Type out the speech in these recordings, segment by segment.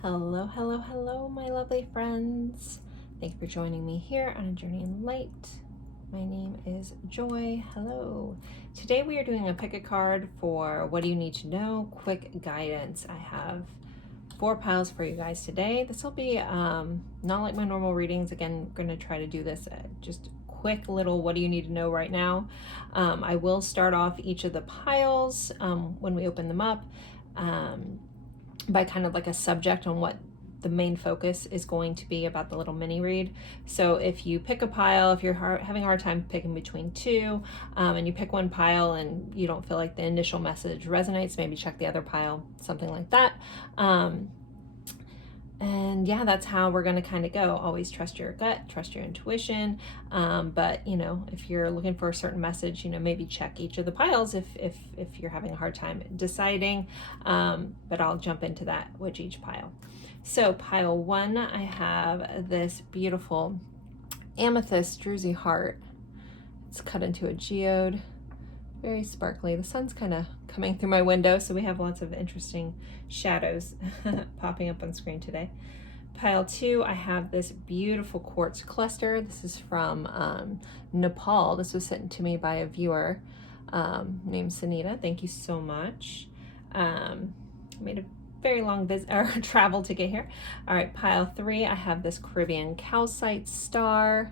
Hello, hello, hello, my lovely friends. Thank you for joining me here on A Journey in Light. My name is Joy. Hello. Today we are doing a pick a card for what do you need to know, quick guidance. I have 4 piles for you guys today. This will be not like my normal readings. Again, I'm going to try to do this just quick little what do you need to know right now. I will start off each of the piles when we open them up by kind of like a subject on what the main focus is going to be about the little mini read. So if you pick a pile, if you're having a hard time picking between 2 and you pick one pile and you don't feel like the initial message resonates, maybe check the other pile, something like that. And yeah, that's how we're going to kind of go. Always trust your gut, trust your intuition. But you know, if you're looking for a certain message, you know, maybe check each of the piles if you're having a hard time deciding. But I'll jump into that with each pile. So pile 1, I have this beautiful amethyst druzy heart. It's cut into a geode. Very sparkly. The sun's kind of coming through my window, so we have lots of interesting shadows popping up on screen today. Pile 2, I have this beautiful quartz cluster. This is from Nepal. This was sent to me by a viewer named Sunita. Thank you so much. Made a very long visit or travel to get here. All right, pile 3, I have this Caribbean calcite star.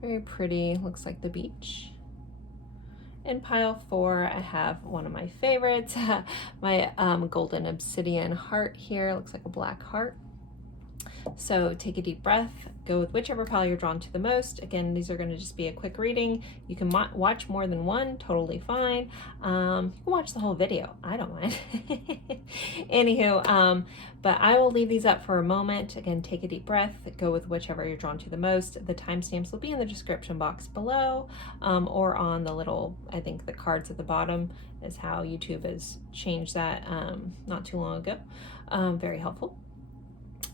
Very pretty. Looks like the beach. In pile 4, I have one of my favorites, my golden obsidian heart here. Looks like a black heart. So take a deep breath, go with whichever pile you're drawn to the most. Again, these are going to just be a quick reading. You can watch more than one, totally fine. You can watch the whole video, I don't mind. Anywho, but I will leave these up for a moment. Again, take a deep breath, go with whichever you're drawn to the most. The timestamps will be in the description box below, or on the little, I think the cards at the bottom is how YouTube has changed that not too long ago. Very helpful.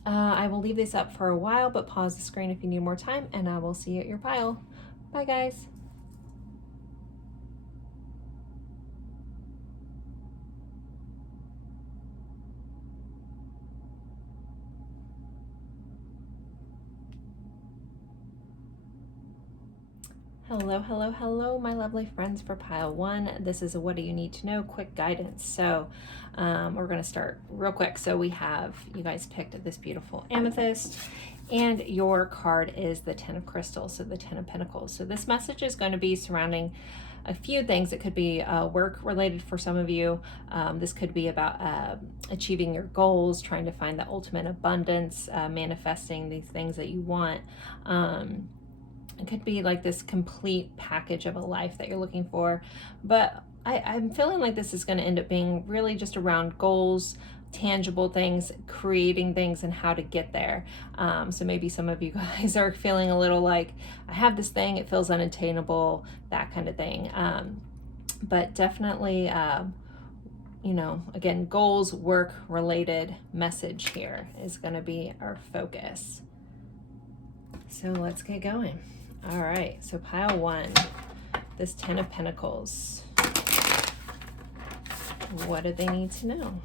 I will leave this up for a while, but pause the screen if you need more time, and I will see you at your pile. Bye, guys. Hello, hello, hello, my lovely friends for pile 1. This is a what do you need to know quick guidance. So we're going to start real quick. So we have, you guys picked this beautiful amethyst, and your card is the 10 of crystals, so the 10 of pentacles. So this message is going to be surrounding a few things. It could be work related for some of you. This could be about achieving your goals, trying to find the ultimate abundance, manifesting these things that you want. It could be like this complete package of a life that you're looking for. But I'm feeling like this is going to end up being really just around goals, tangible things, creating things, and how to get there. So maybe some of you guys are feeling a little like, I have this thing, it feels unattainable, that kind of thing. But definitely, you know, again, goals, work related message here is going to be our focus. So let's get going. All right, so pile 1, this 10 of Pentacles. What do they need to know?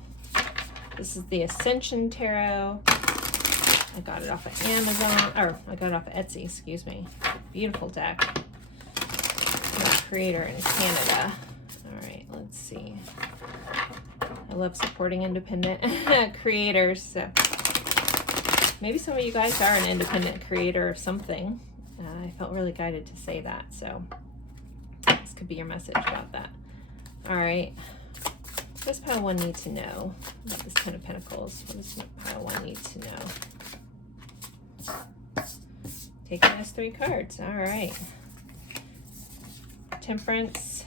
This is the Ascension Tarot. I got it off of Amazon, or I got it off of Etsy, excuse me. Beautiful deck. I'm a creator in Canada. All right, let's see. I love supporting independent creators. So maybe some of you guys are an independent creator of something. I felt really guided to say that, so this could be your message about that. All right, what does pile 1 need to know about this 10 of Pentacles? What does pile 1 need to know? Taking us 3 cards. All right. Temperance,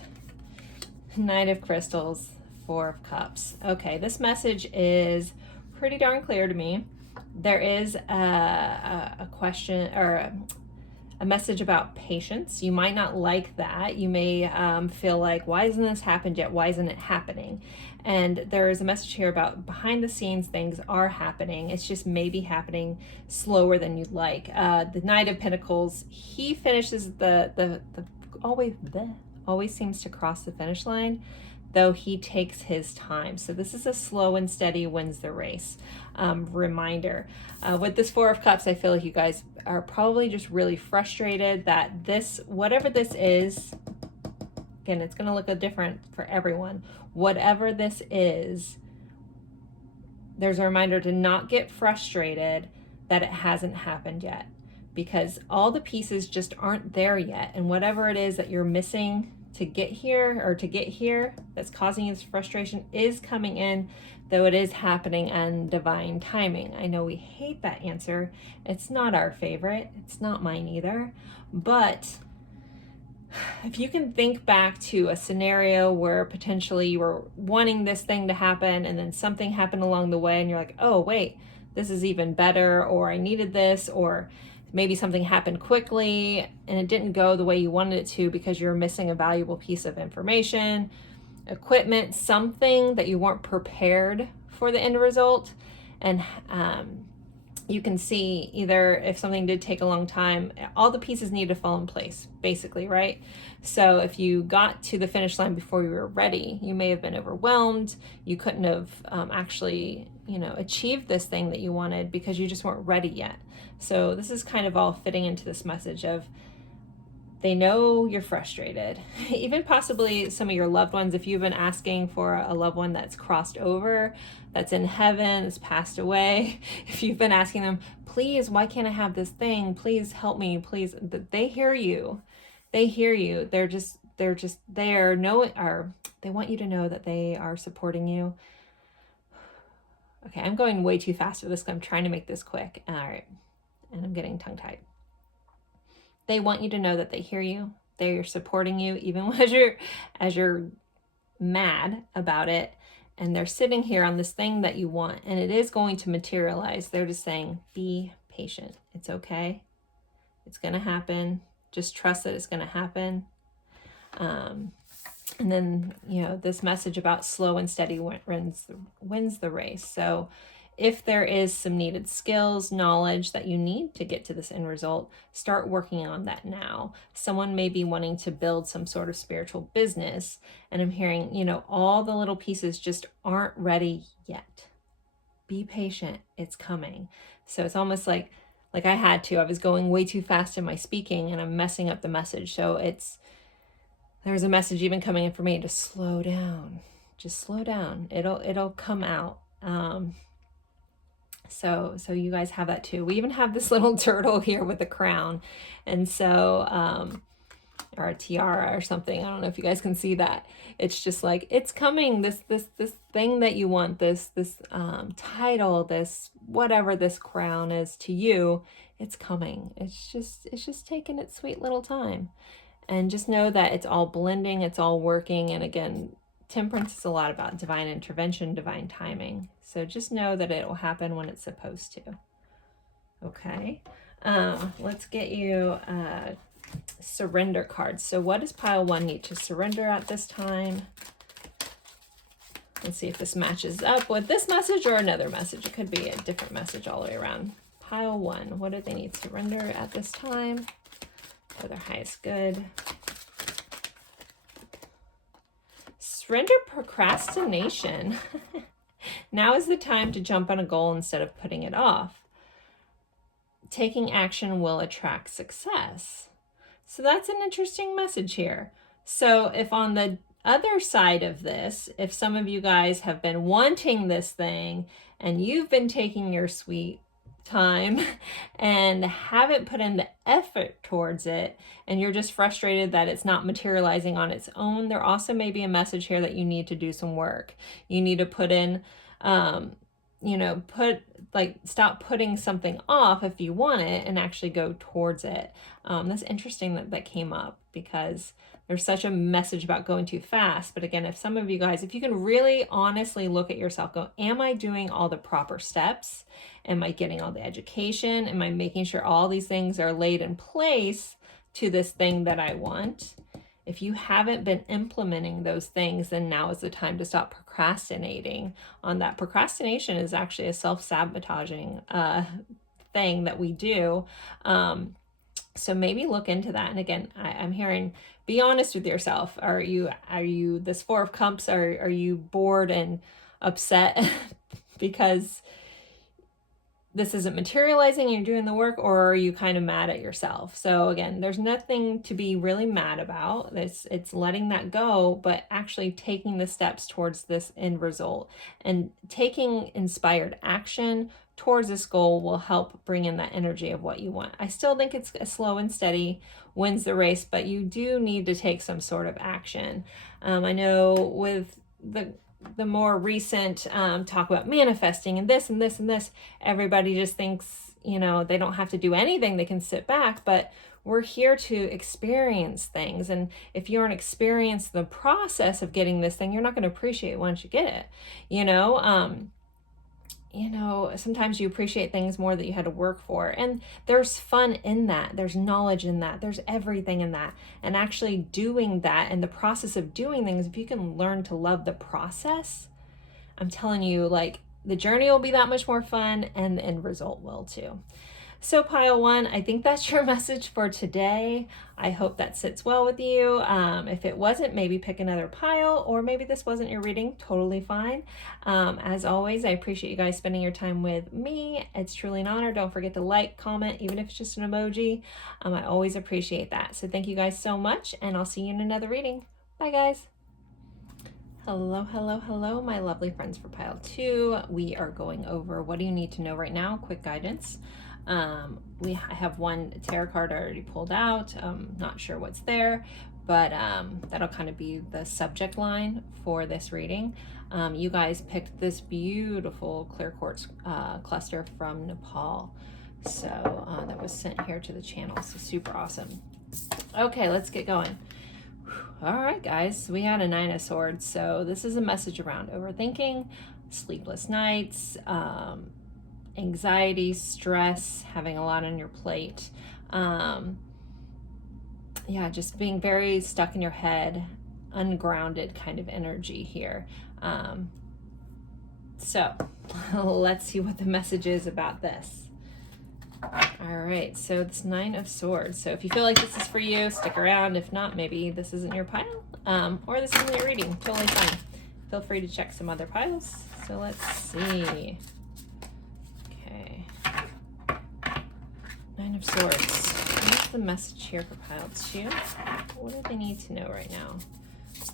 Knight of Crystals, 4 of Cups. Okay, this message is pretty darn clear to me. There is a question or a message about patience. You might not like that. You may feel like, why hasn't this happened yet? Why isn't it happening? And there is a message here about behind the scenes things are happening. It's just maybe happening slower than you'd like. The Knight of Pentacles, he finishes always seems to cross the finish line. though he takes his time. So this is a slow and steady wins the race reminder. With this Four of Cups, I feel like you guys are probably just really frustrated that this, whatever this is, again, it's going to look different for everyone. Whatever this is, there's a reminder to not get frustrated that it hasn't happened yet, because all the pieces just aren't there yet. And whatever it is that you're missing to get here, or to get here, that's causing you this frustration, is coming in, though it is happening on divine timing. I know we hate that answer. It's not our favorite. It's not mine either. But if you can think back to a scenario where potentially you were wanting this thing to happen and then something happened along the way and you're like, oh, wait, this is even better, or I needed this, or maybe something happened quickly and it didn't go the way you wanted it to because you're missing a valuable piece of information, equipment, something that you weren't prepared for the end result. And you can see either if something did take a long time, all the pieces need to fall in place, basically, right? So if you got to the finish line before you were ready, you may have been overwhelmed. You couldn't have actually, achieved this thing that you wanted because you just weren't ready yet. So this is kind of all fitting into this message of, they know you're frustrated. Even possibly some of your loved ones, if you've been asking for a loved one that's crossed over, that's in heaven, that's passed away, if you've been asking them, please, why can't I have this thing? Please help me, please. They hear you. They hear you. They're just there. They want you to know that they are supporting you. Okay, I'm going way too fast for this. I'm trying to make this quick. All right. And I'm getting tongue-tied. They want you to know that they hear you. They're supporting you even as you're mad about it. And they're sitting here on this thing that you want, and it is going to materialize. They're just saying, be patient. It's okay. It's going to happen. Just trust that it's going to happen. And then, this message about slow and steady wins the race. So if there is some needed skills, knowledge that you need to get to this end result, start working on that now. Someone may be wanting to build some sort of spiritual business, and I'm hearing, all the little pieces just aren't ready yet. Be patient. It's coming. So it's almost like I was going way too fast in my speaking and I'm messing up the message. So there's a message even coming in for me to slow down. Just slow down. It'll come out. So you guys have that too. We even have this little turtle here with a crown. And so, or a tiara or something. I don't know if you guys can see that. It's just like, it's coming. This thing that you want, this title, this, whatever this crown is to you, it's coming. It's just taking its sweet little time. And just know that it's all blending, it's all working. And again, Temperance is a lot about divine intervention, divine timing. So just know that it will happen when it's supposed to. Okay. Let's get you a surrender card. So what does pile 1 need to surrender at this time? Let's see if this matches up with this message or another message. It could be a different message all the way around. Pile 1, what do they need to surrender at this time for their highest good? Surrender procrastination. Now is the time to jump on a goal instead of putting it off. Taking action will attract success. So that's an interesting message here. So if on the other side of this, if some of you guys have been wanting this thing and you've been taking your sweet time and haven't put in the effort towards it, and you're just frustrated that it's not materializing on its own, there also may be a message here that you need to do some work. You need to put in, stop putting something off if you want it and actually go towards it. That's interesting that came up, because there's such a message about going too fast. But again, if some of you guys, if you can really honestly look at yourself, go, am I doing all the proper steps? Am I getting all the education? Am I making sure all these things are laid in place to this thing that I want? If you haven't been implementing those things, then now is the time to stop procrastinating on that. Procrastination is actually a self-sabotaging thing that we do. So maybe look into that. And again, I'm hearing be honest with yourself. Are you this Four of Cups, are you bored and upset because this isn't materializing and you're doing the work, or are you kind of mad at yourself? So again, there's nothing to be really mad about. It's letting that go, but actually taking the steps towards this end result, and taking inspired action towards this goal will help bring in that energy of what you want. I still think it's a slow and steady wins the race, but you do need to take some sort of action. I know with the more recent talk about manifesting and this and this and this, everybody just thinks, you know, they don't have to do anything, they can sit back, but we're here to experience things. And if you aren't experiencing the process of getting this thing, you're not going to appreciate it once you get it. Sometimes you appreciate things more that you had to work for. And there's fun in that. There's knowledge in that. There's everything in that. And actually doing that and the process of doing things, if you can learn to love the process, I'm telling you, like, the journey will be that much more fun, and the end result will too. So pile one, I think that's your message for today. I hope that sits well with you. If it wasn't, maybe pick another pile, or maybe this wasn't your reading, totally fine. As always, I appreciate you guys spending your time with me. It's truly an honor. Don't forget to like, comment, even if it's just an emoji. I always appreciate that. So thank you guys so much, and I'll see you in another reading. Bye guys. Hello, hello, hello, my lovely friends for pile two. We are going over what do you need to know right now, quick guidance. I have one tarot card already pulled out. Not sure what's there, but that'll kind of be the subject line for this reading. You guys picked this beautiful clear quartz cluster from Nepal. So that was sent here to the channel. So super awesome. Okay, let's get going. All right, guys, we had a Nine of Swords. So this is a message around overthinking, sleepless nights, anxiety, stress, having a lot on your plate. Just being very stuck in your head, ungrounded kind of energy here. So let's see what the message is about this. All right, so this Nine of Swords. So if you feel like this is for you, stick around. If not, maybe this isn't your pile, or this isn't your reading. Totally fine. Feel free to check some other piles. So let's see. Okay. Nine of Swords. What's the message here for pile two? What do they need to know right now?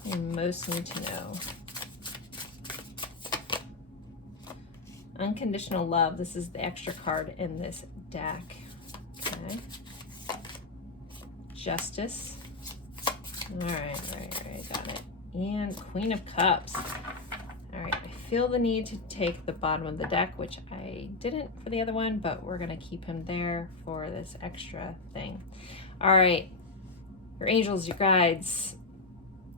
They most need to know. Unconditional love. This is the extra card in this deck. Okay. Justice. All right, got it. And Queen of Cups. All right, I feel the need to take the bottom of the deck, which I didn't for the other one, but we're gonna keep him there for this extra thing. All right, your angels, your guides.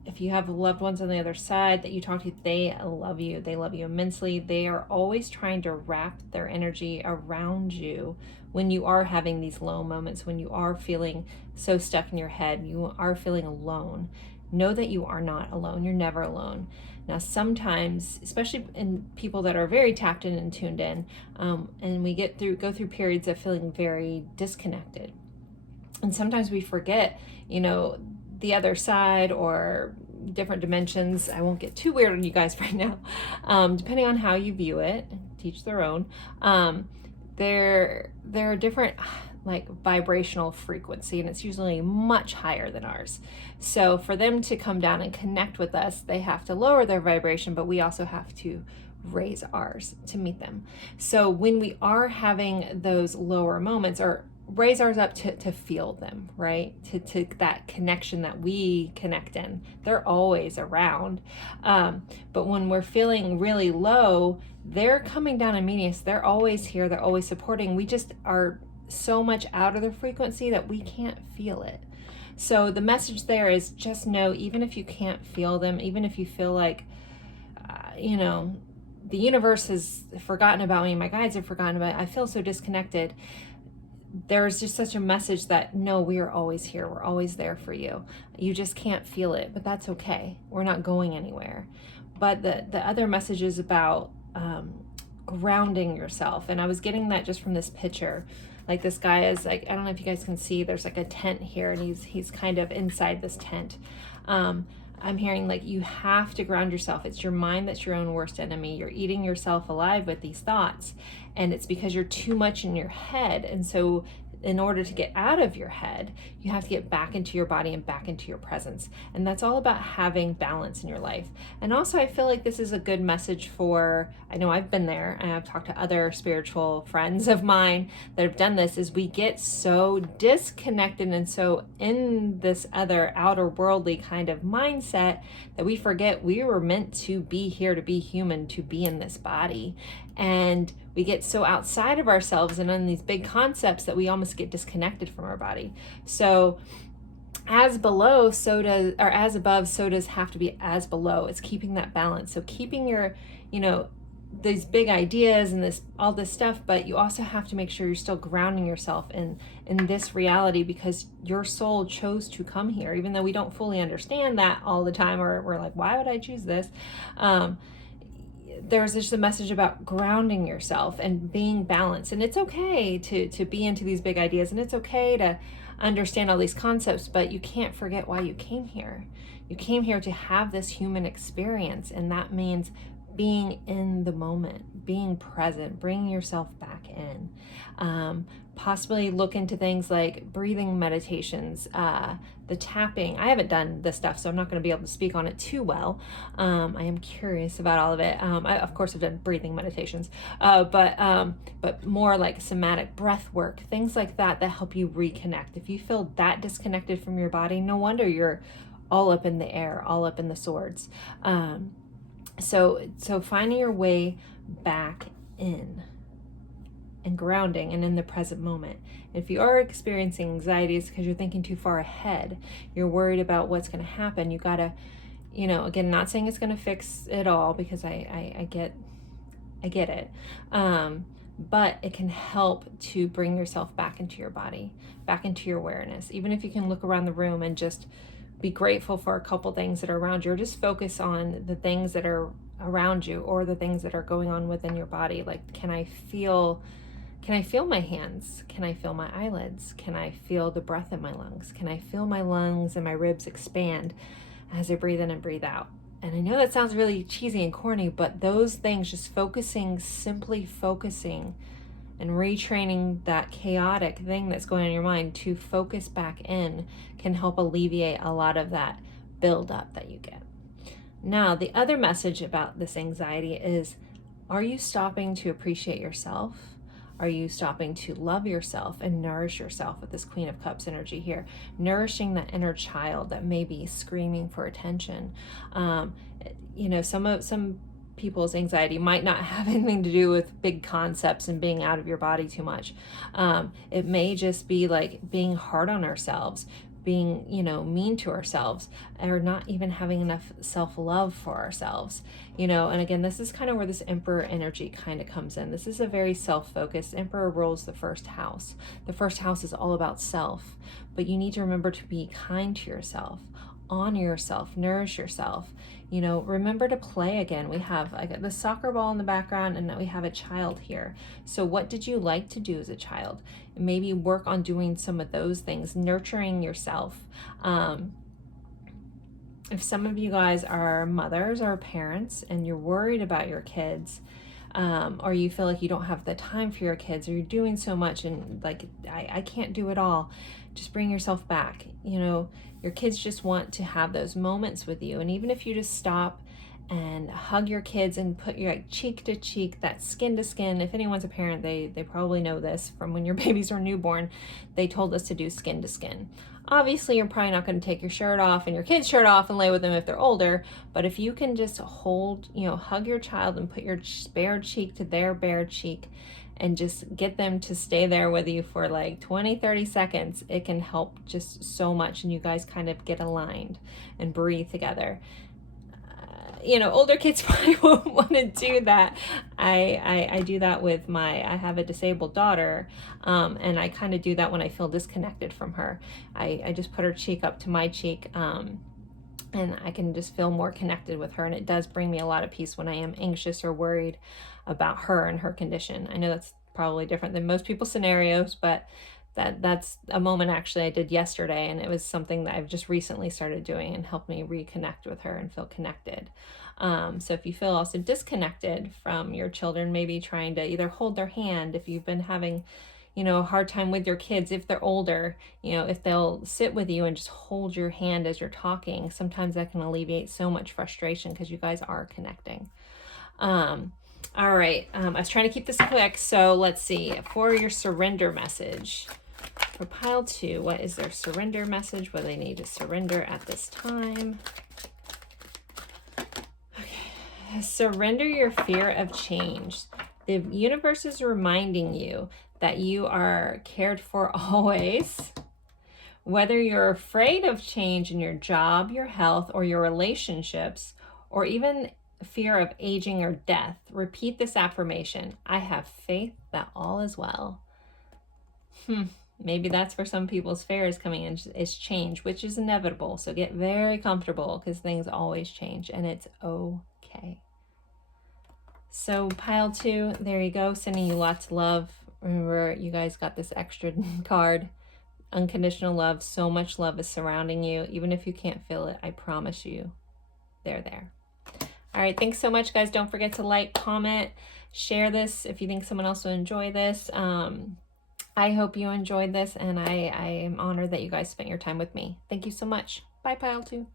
If you have loved ones on the other side that you talk to, they love you. They love you immensely. They are always trying to wrap their energy around you when you are having these low moments, when you are feeling so stuck in your head, you are feeling alone. Know that you are not alone. You're never alone. Now, sometimes, especially in people that are very tapped in and tuned in, and we go through periods of feeling very disconnected. And sometimes we forget, the other side or different dimensions. I won't get too weird on you guys right now. Depending on how you view it, teach their own. There are different like vibrational frequency, and it's usually much higher than ours. So for them to come down and connect with us, they have to lower their vibration, but we also have to raise ours to meet them. So when we are having those lower moments, or raise ours up to feel them, right? To that connection that we connect in. They're always around. But when we're feeling really low, they're coming down and meeting us. They're always here. They're always supporting. We just are so much out of their frequency that we can't feel it. So the message there is just know, even if you can't feel them, even if you feel like, the universe has forgotten about me, my guides have forgotten about me, I feel so disconnected. There's just such a message that no, we are always here. We're always there for you. You just can't feel it, but that's okay. We're not going anywhere. But the other message is about grounding yourself. And I was getting that just from this picture. Like this guy is like, I don't know if you guys can see, there's like a tent here, and he's kind of inside this tent. I'm hearing like you have to ground yourself. It's your mind that's your own worst enemy. You're eating yourself alive with these thoughts, and it's because you're too much in your head. And so in order to get out of your head, you have to get back into your body and back into your presence. And that's all about having balance in your life. And also, I feel like this is a good message for, I know I've been there, and I've talked to other spiritual friends of mine that have done this, is we get so disconnected and so in this other outer worldly kind of mindset that we forget we were meant to be here, to be human, to be in this body. And we get so outside of ourselves and on these big concepts that we almost get disconnected from our body. So as below, so does, or as above, so does have to be as below. It's keeping that balance. So keeping your, these big ideas and this, all this stuff, but you also have to make sure you're still grounding yourself in this reality, because your soul chose to come here, even though we don't fully understand that all the time, or we're like, why would I choose this? There's just a message about grounding yourself and being balanced. And it's okay to be into these big ideas, and it's okay to understand all these concepts, but you can't forget why you came here. You came here to have this human experience, and that means being in the moment, being present, bringing yourself back in. Possibly look into things like breathing meditations, the tapping. I haven't done this stuff, so I'm not going to be able to speak on it too well. I am curious about all of it. I, of course, have done breathing meditations, but more like somatic breath work, things like that help you reconnect. If you feel that disconnected from your body, no wonder you're all up in the air, all up in the swords. So finding your way back in and grounding and in the present moment. If you are experiencing anxiety, it's because you're thinking too far ahead. You're worried about what's going to happen. You gotta, again, not saying it's going to fix it all, because I get it. But it can help to bring yourself back into your body, back into your awareness. Even if you can look around the room and just be grateful for a couple things that are around you, or just focus on the things that are around you, or the things that are going on within your body. Like, can I feel my hands? Can I feel my eyelids? Can I feel the breath in my lungs? Can I feel my lungs and my ribs expand as I breathe in and breathe out? And I know that sounds really cheesy and corny, but those things, just simply focusing and retraining that chaotic thing that's going on in your mind to focus back in, can help alleviate a lot of that buildup that you get. Now, the other message about this anxiety is, are you stopping to appreciate yourself? Are you stopping to love yourself and nourish yourself with this Queen of Cups energy here? Nourishing that inner child that may be screaming for attention. Some people's anxiety might not have anything to do with big concepts and being out of your body too much. It may just be like being hard on ourselves, being, mean to ourselves, or not even having enough self-love for ourselves, and again, this is kind of where this Emperor energy kind of comes in. This is a very self-focused. Emperor rules the first house. The first house is all about self, but you need to remember to be kind to yourself, honor yourself, nourish yourself. Remember to play again. We have the soccer ball in the background, and we have a child here. So what did you like to do as a child? Maybe work on doing some of those things, nurturing yourself. If some of you guys are mothers or parents and you're worried about your kids, or you feel like you don't have the time for your kids, or you're doing so much and like, I can't do it all, just bring yourself back. Your kids just want to have those moments with you. And even if you just stop and hug your kids and put your cheek to cheek, that skin to skin. If anyone's a parent, they probably know this from when your babies were newborn. They told us to do skin to skin. Obviously, you're probably not going to take your shirt off and your kid's shirt off and lay with them if they're older. But if you can just hug your child and put your bare cheek to their bare cheek and just get them to stay there with you for like 20-30 seconds, it can help just so much, and you guys kind of get aligned and breathe together. Older kids probably won't want to do that. I do that with I have a disabled daughter, and I kind of do that when I feel disconnected from her. I just put her cheek up to my cheek, and I can just feel more connected with her, and it does bring me a lot of peace when I am anxious or worried. about her and her condition. I know that's probably different than most people's scenarios, but that's a moment actually I did yesterday, and it was something that I've just recently started doing and helped me reconnect with her and feel connected. So if you feel also disconnected from your children, maybe trying to either hold their hand, if you've been having, you know, a hard time with your kids, if they're older, you know, if they'll sit with you and just hold your hand as you're talking, sometimes that can alleviate so much frustration because you guys are connecting. All right, I was trying to keep this quick, so let's see. For your surrender message, for pile 2, what is their surrender message? What do they need to surrender at this time? Okay, surrender your fear of change. The universe is reminding you that you are cared for always. Whether you're afraid of change in your job, your health, or your relationships, or even fear of aging or death, repeat this affirmation. I have faith that all is well. Maybe that's for some people's fears coming in, is change, which is inevitable. So get very comfortable because things always change and it's okay. So pile 2, there you go. Sending you lots of love. Remember, you guys got this extra card. Unconditional love. So much love is surrounding you. Even if you can't feel it, I promise you, they're there. All right, thanks so much, guys. Don't forget to like, comment, share this if you think someone else will enjoy this. I hope you enjoyed this, and I am honored that you guys spent your time with me. Thank you so much. Bye, pile 2.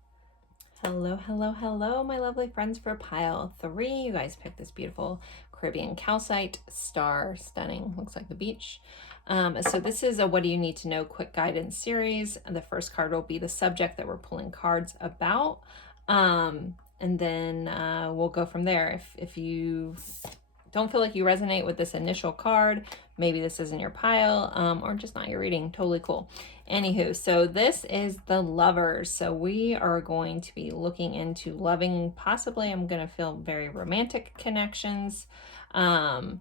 Hello, hello, hello, my lovely friends for pile 3. You guys picked this beautiful Caribbean calcite star. Stunning. Looks like the beach. So this is a What Do You Need to Know quick guidance series. The first card will be the subject that we're pulling cards about. And then we'll go from there. If you don't feel like you resonate with this initial card, maybe this isn't your pile, or just not your reading, totally cool. Anywho, so this is the Lovers. So we are going to be looking into loving, possibly I'm going to feel very romantic connections. I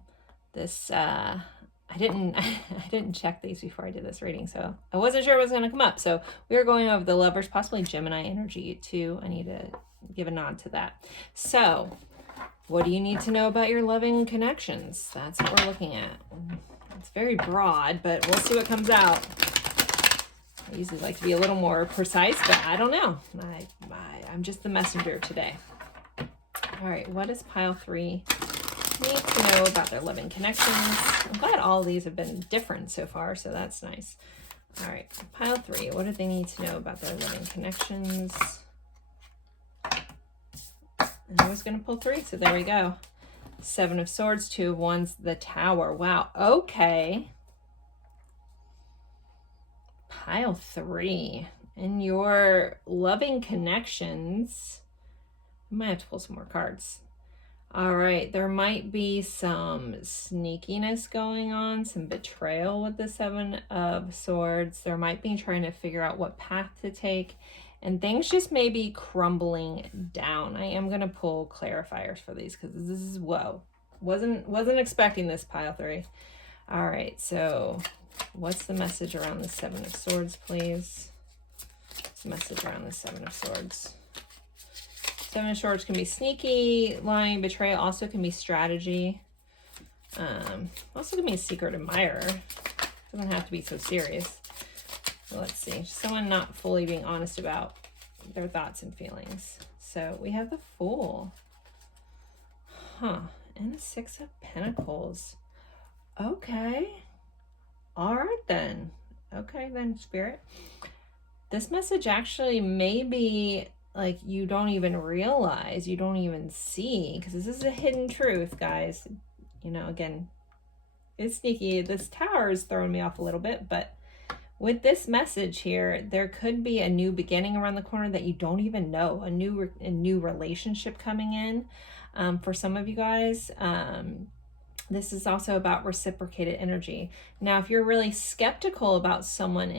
didn't check these before I did this reading, so I wasn't sure what was going to come up. So we are going over the Lovers, possibly Gemini energy too. I need to give a nod to that. So what do you need to know about your loving connections? That's what we're looking at. It's very broad, but we'll see what comes out. I usually like to be a little more precise, but I don't know. I'm just the messenger today. All right, what does pile 3 need to know about their loving connections? I'm glad all of these have been different so far, so that's nice. All right, pile 3, what do they need to know about their loving connections? And I was going to pull 3, so there we go. 7 of Swords, 2 of Wands, the Tower. Wow, okay. Pile 3, in your loving connections, I might have to pull some more cards. All right, there might be some sneakiness going on, some betrayal with the 7 of Swords. There might be trying to figure out what path to take, and things just may be crumbling down. I am going to pull clarifiers for these because this is, whoa, wasn't expecting this, pile 3. All right, so what's the message around the 7 of Swords, please? What's the message around the 7 of Swords? 7 of Swords can be sneaky, lying, betrayal. Also can be strategy. Also can be a secret admirer. Doesn't have to be so serious. So let's see. Someone not fully being honest about their thoughts and feelings. So we have the Fool. And the 6 of Pentacles. Okay. All right then. Okay then, Spirit. This message actually may be like you don't even realize, you don't even see, because this is a hidden truth, guys. You know, again, it's sneaky. This Tower is throwing me off a little bit, but with this message here, there could be a new beginning around the corner that you don't even know, a new relationship coming in. For some of you guys, this is also about reciprocated energy. Now, if you're really skeptical about someone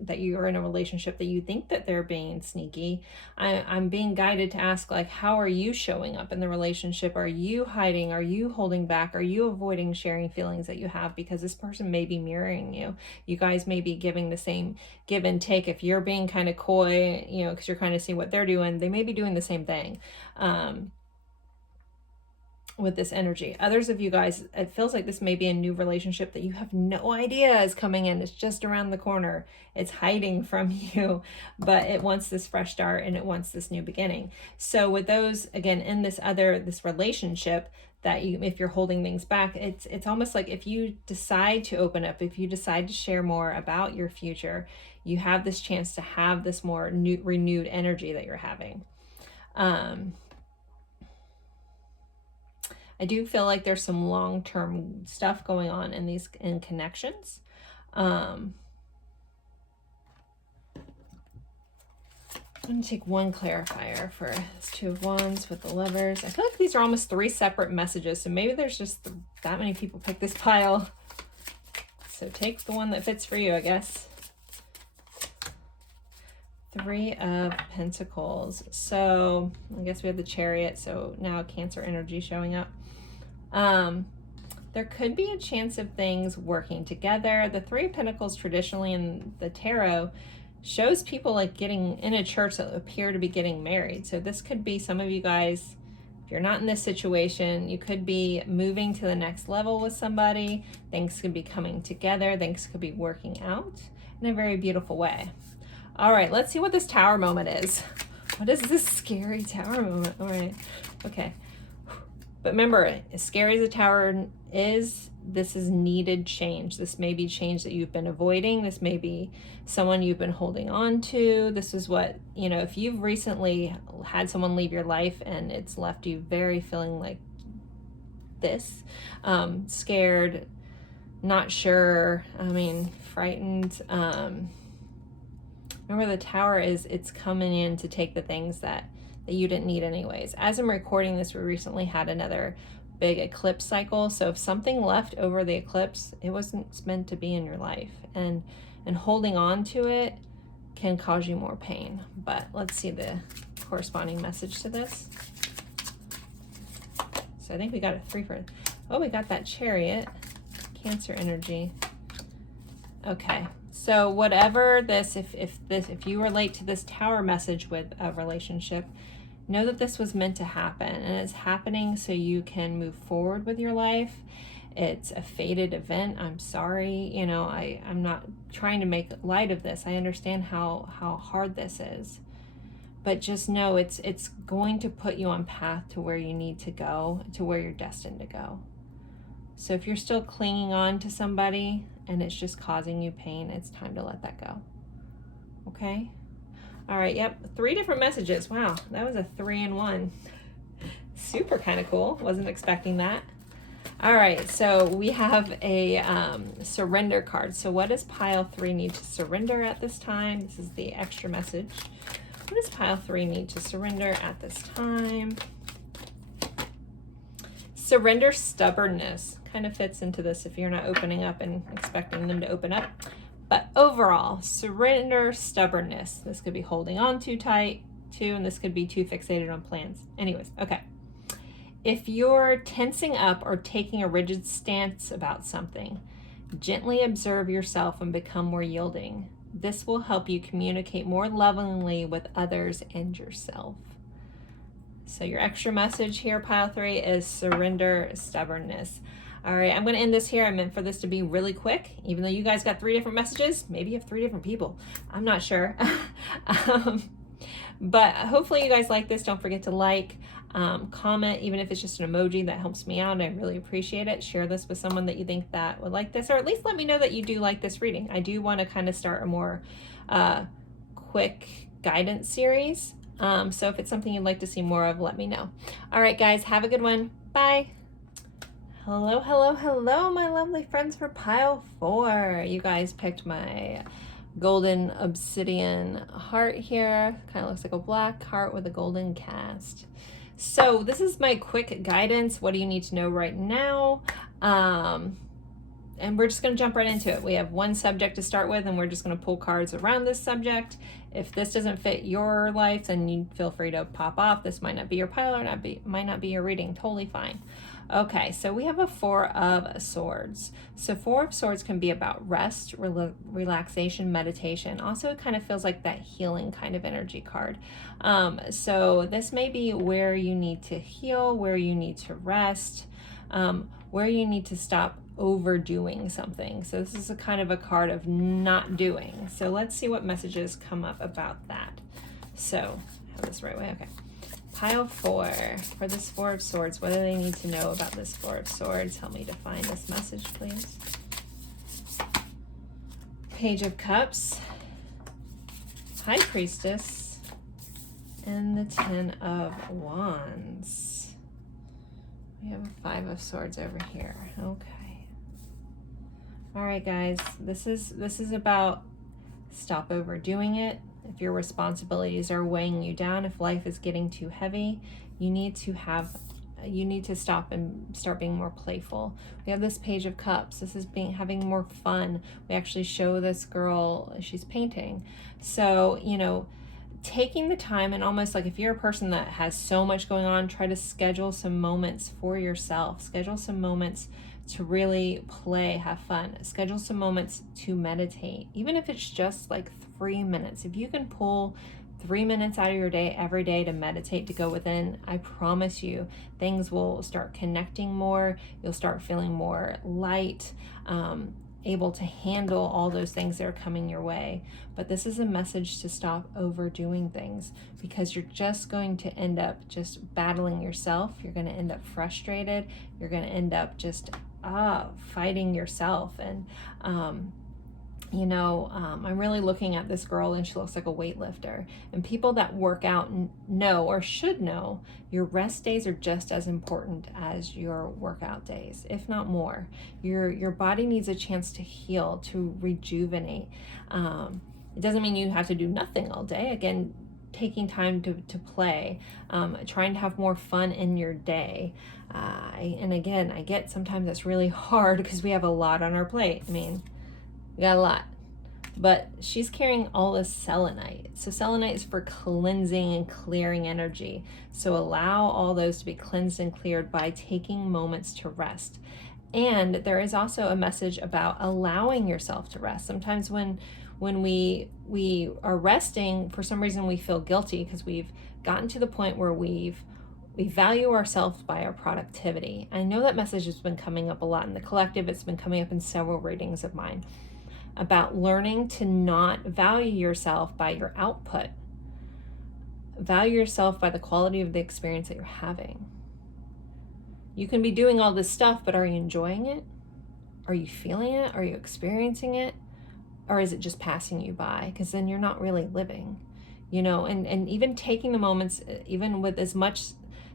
that you're in a relationship, that you think that they're being sneaky, I'm being guided to ask, like, how are you showing up in the relationship? Are you hiding? Are you holding back? Are you avoiding sharing feelings that you have? Because this person may be mirroring you. You guys may be giving the same give and take. If you're being kind of coy, you know, because you're kind of seeing what they're doing, they may be doing the same thing. with this energy. Others of you guys, it feels like this may be a new relationship that you have no idea is coming in. It's just around the corner. It's hiding from you, but it wants this fresh start and it wants this new beginning. So with those, again, in this relationship that you, if you're holding things back, it's almost like if you decide to open up, if you decide to share more about your future, you have this chance to have this more renewed energy that you're having. I do feel like there's some long-term stuff going on in connections. I'm going to take one clarifier for this Two of Wands with the Lovers. I feel like these are almost 3 separate messages, so maybe there's just that many people pick this pile. So take the one that fits for you, I guess. 3 of Pentacles. So I guess we have the Chariot, so now Cancer energy showing up. There could be a chance of things working together. The 3 of Pentacles traditionally in the tarot shows people like getting in a church that appear to be getting married. So this could be some of you guys, if you're not in this situation, you could be moving to the next level with somebody. Things could be coming together. Things could be working out in a very beautiful way. All right, let's see what this Tower moment is. What is this scary Tower moment? All right, okay. But remember, as scary as the Tower is, this is needed change. This may be change that you've been avoiding. This may be someone you've been holding on to. This is what, you know, if you've recently had someone leave your life and it's left you very feeling like this, scared, not sure, frightened. Remember, the Tower it's coming in to take the things that you didn't need anyways. As I'm recording this, we recently had another big eclipse cycle. So if something left over the eclipse, it wasn't meant to be in your life. And holding on to it can cause you more pain. But let's see the corresponding message to this. So I think we got a 3 for, oh, we got that Chariot, Cancer energy. Okay. So whatever this, if you relate to this Tower message with a relationship, know that this was meant to happen, and it's happening so you can move forward with your life. It's a fated event. I'm sorry, you know, I'm not trying to make light of this. I understand how hard this is, but just know it's going to put you on path to where you need to go, to where you're destined to go. So if you're still clinging on to somebody and it's just causing you pain, it's time to let that go. Okay? All right, yep, 3 different messages. Wow, that was a 3-in-1. Super kind of cool. Wasn't expecting that. All right, so we have a surrender card. So what does pile 3 need to surrender at this time? This is the extra message. What does pile 3 need to surrender at this time? Surrender stubbornness. Kind of fits into this if you're not opening up and expecting them to open up. But overall, surrender stubbornness. This could be holding on too tight, too, and this could be too fixated on plans. Anyways, okay. If you're tensing up or taking a rigid stance about something, gently observe yourself and become more yielding. This will help you communicate more lovingly with others and yourself. So your extra message here, pile 3, is surrender stubbornness. All right, I'm going to end this here. I meant for this to be really quick, even though you guys got 3 different messages. Maybe you have 3 different people. I'm not sure. But hopefully you guys like this. Don't forget to like, comment, even if it's just an emoji. That helps me out. I really appreciate it. Share this with someone that you think that would like this, or at least let me know that you do like this reading. I do want to kind of start a more quick guidance series. So if it's something you'd like to see more of, let me know. All right, guys, have a good one. Bye. Hello, hello, hello, my lovely friends for pile 4. You guys picked my golden obsidian heart here. Kind of looks like a black heart with a golden cast. So this is my quick guidance. What do you need to know right now? And we're just going to jump right into it. We have one subject to start with, and we're just going to pull cards around this subject. If this doesn't fit your life, then you feel free to pop off. This might not be your pile, or might not be your reading. Totally fine. Okay, so we have a Four of Swords. So Four of Swords can be about rest, relaxation, meditation. Also, it kind of feels like that healing kind of energy card. So this may be where you need to heal, where you need to rest, where you need to stop overdoing something. So this is a kind of a card of not doing. So let's see what messages come up about that. So, have this right way, okay. Pile 4 for this Four of Swords. What do they need to know about this Four of Swords? Help me define this message, please. Page of Cups, High Priestess, and the Ten of Wands. We have a Five of Swords over here. Okay. All right, guys. This is about stop overdoing it. If your responsibilities are weighing you down, if life is getting too heavy, you need to stop and start being more playful. We have this Page of Cups. This is having more fun. We actually show this girl, she's painting. So, you know, taking the time, and almost like if you're a person that has so much going on, try to schedule some moments for yourself. Schedule some moments to really play, have fun. Schedule some moments to meditate, even if it's just like 3 minutes. If you can pull 3 minutes out of your day every day to meditate, to go within, I promise you things will start connecting more. You'll start feeling more light, able to handle all those things that are coming your way. But this is a message to stop overdoing things, because you're just going to end up just battling yourself. You're going to end up frustrated. You're going to end up just fighting yourself. And I'm really looking at this girl, and she looks like a weightlifter. And people that work out know, or should know, your rest days are just as important as your workout days, if not more. Your body needs a chance to heal, to rejuvenate. It doesn't mean you have to do nothing all day. Again, taking time to play, trying to have more fun in your day. And again, I get sometimes that's really hard because we have a lot on our plate. I mean, we got a lot. But she's carrying all this selenite. So selenite is for cleansing and clearing energy. So allow all those to be cleansed and cleared by taking moments to rest. And there is also a message about allowing yourself to rest. Sometimes when we are resting, for some reason we feel guilty because we've gotten to the point where we value ourselves by our productivity. I know that message has been coming up a lot in the collective. It's been coming up in several readings of mine, about learning to not value yourself by your output. Value yourself by the quality of the experience that you're having. You can be doing all this stuff, but are you enjoying it? Are you feeling it? Are you experiencing it? Or is it just passing you by? Because then you're not really living, and even taking the moments, even with as much,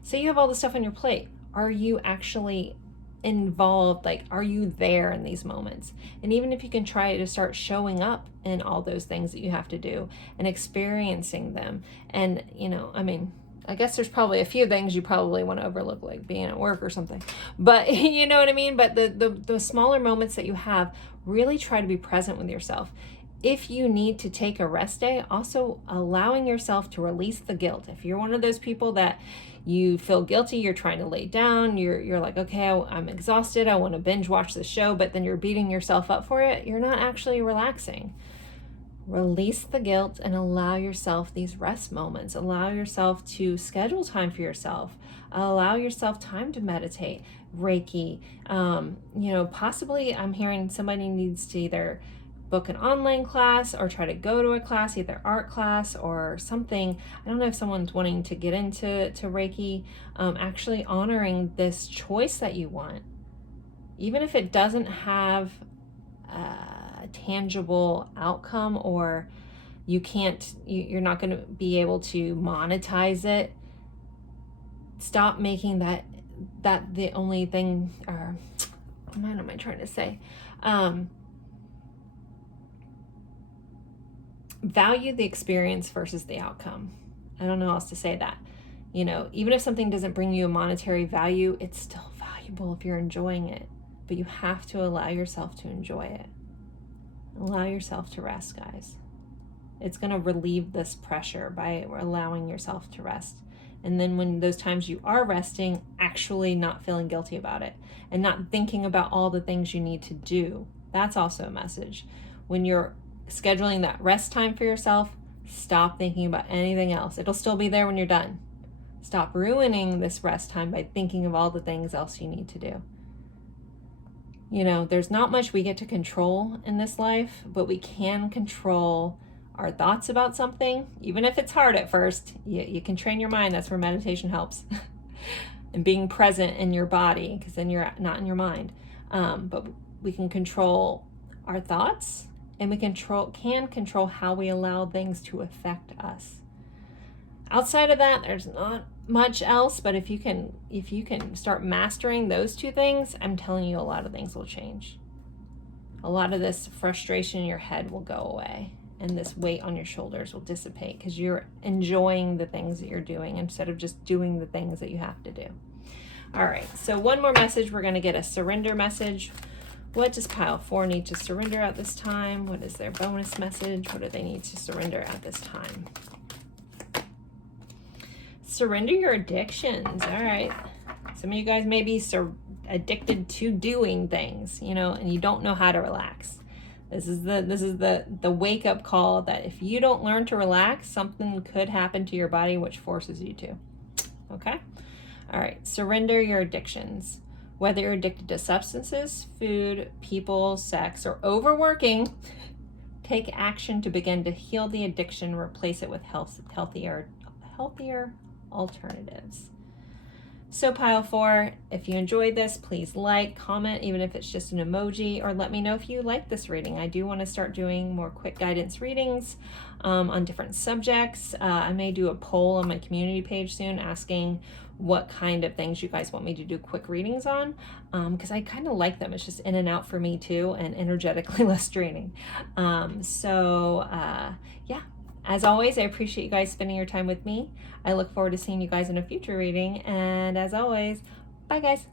say you have all this stuff on your plate, are you actually involved? Like, are you there in these moments? And even if you can try to start showing up in all those things that you have to do and experiencing them. And, I guess there's probably a few things you probably want to overlook, like being at work or something, but you know what I mean? But the smaller moments that you have, really try to be present with yourself. If you need to take a rest day, also allowing yourself to release the guilt. If you're one of those people that you feel guilty, you're trying to lay down, you're like, okay, I'm exhausted, I want to binge watch the show, but then you're beating yourself up for it, you're not actually relaxing. Release the guilt and allow yourself these rest moments. Allow yourself to schedule time for yourself. Allow yourself time to meditate, Reiki. Possibly I'm hearing somebody needs to either book an online class or try to go to a class, either art class or something. I don't know if someone's wanting to get into Reiki, actually honoring this choice that you want. Even if it doesn't have a tangible outcome, or you're not going to be able to monetize it, stop making that the only thing, or what am I trying to say? Value the experience versus the outcome. I don't know how else to say that. Even if something doesn't bring you a monetary value, it's still valuable if you're enjoying it. But you have to allow yourself to enjoy it. Allow yourself to rest, guys. It's going to relieve this pressure by allowing yourself to rest. And then when those times you are resting, actually not feeling guilty about it and not thinking about all the things you need to do. That's also a message. When you're scheduling that rest time for yourself, stop thinking about anything else. It'll still be there when you're done. Stop ruining this rest time by thinking of all the things else you need to do. You know, there's not much we get to control in this life, but we can control our thoughts about something, even if it's hard at first. You can train your mind. That's where meditation helps. And being present in your body, because then you're not in your mind. But we can control our thoughts, and we can control how we allow things to affect us. Outside of that, there's not much else, but if you can start mastering those two things, I'm telling you, a lot of things will change. A lot of this frustration in your head will go away, and this weight on your shoulders will dissipate because you're enjoying the things that you're doing instead of just doing the things that you have to do. All right, so one more message. We're going to get a surrender message. What does pile 4 need to surrender at this time? What is their bonus message? What do they need to surrender at this time? Surrender your addictions. All right. Some of you guys may be addicted to doing things, you know, and you don't know how to relax. This is the wake up call that if you don't learn to relax, something could happen to your body which forces you to. Okay? All right. Surrender your addictions. Whether you're addicted to substances, food, people, sex, or overworking, take action to begin to heal the addiction, replace it with healthier alternatives. So pile 4, if you enjoyed this, please like, comment, even if it's just an emoji, or let me know if you like this reading. I do want to start doing more quick guidance readings on different subjects. I may do a poll on my community page soon asking what kind of things you guys want me to do quick readings on, because I kind of like them. It's just in and out for me too, and energetically less draining. Yeah. As always, I appreciate you guys spending your time with me. I look forward to seeing you guys in a future reading. And as always, bye guys.